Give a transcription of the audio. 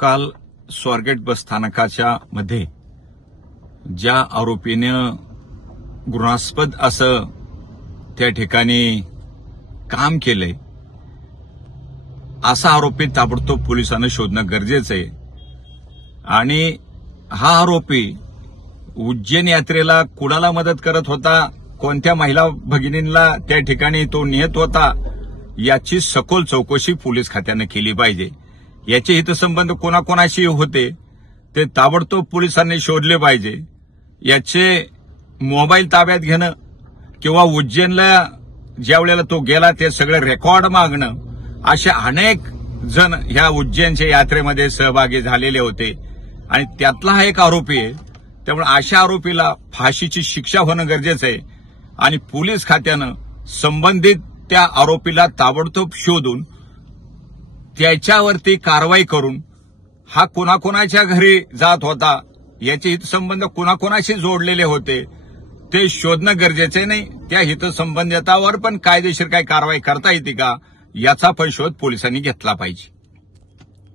काल स्वारगेट बस स्थानकाच्या मध्ये ज्या आरोपीनं गुन्हास्पद असं त्या ठिकाणी काम केलंय असा आरोपी ताबडतोब पोलिसांना शोधणं गरजेचं आहे। आणि हा आरोपी उज्जैन यात्रेला कुणाला मदत करत होता, कोणत्या महिला भगिनींना त्या ठिकाणी तो नेत होता, याची सखोल चौकशी पोलीस खात्याने केली पाहिजे। याचे हितसंबंध कोणाकोणाशी होते ते ताबडतोब पोलिसांनी शोधले पाहिजे। याचे मोबाईल ताब्यात घेणं किंवा उज्जैनला ज्या वेळेला तो गेला ते सगळे रेकॉर्ड मागणं, असे अनेक जण ह्या उज्जैनच्या यात्रेमध्ये सहभागी झालेले होते आणि त्यातला हा एक आरोपी आहे। त्यामुळे अशा आरोपीला फाशीची शिक्षा होणं गरजेचं आहे आणि पोलीस खात्यानं संबंधित त्या आरोपीला ताबडतोब शोधून त्याच्यावरती कारवाई करून हा कोणाकोणाच्या घरी जात होता, याचे हितसंबंध कोणाकोणाशी जोडलेले होते ते शोधणं गरजेचं नाही। त्या हितसंबंधितावर पण कायदेशीर काही कारवाई करता येते का याचा पण शोध पोलिसांनी घेतला पाहिजे।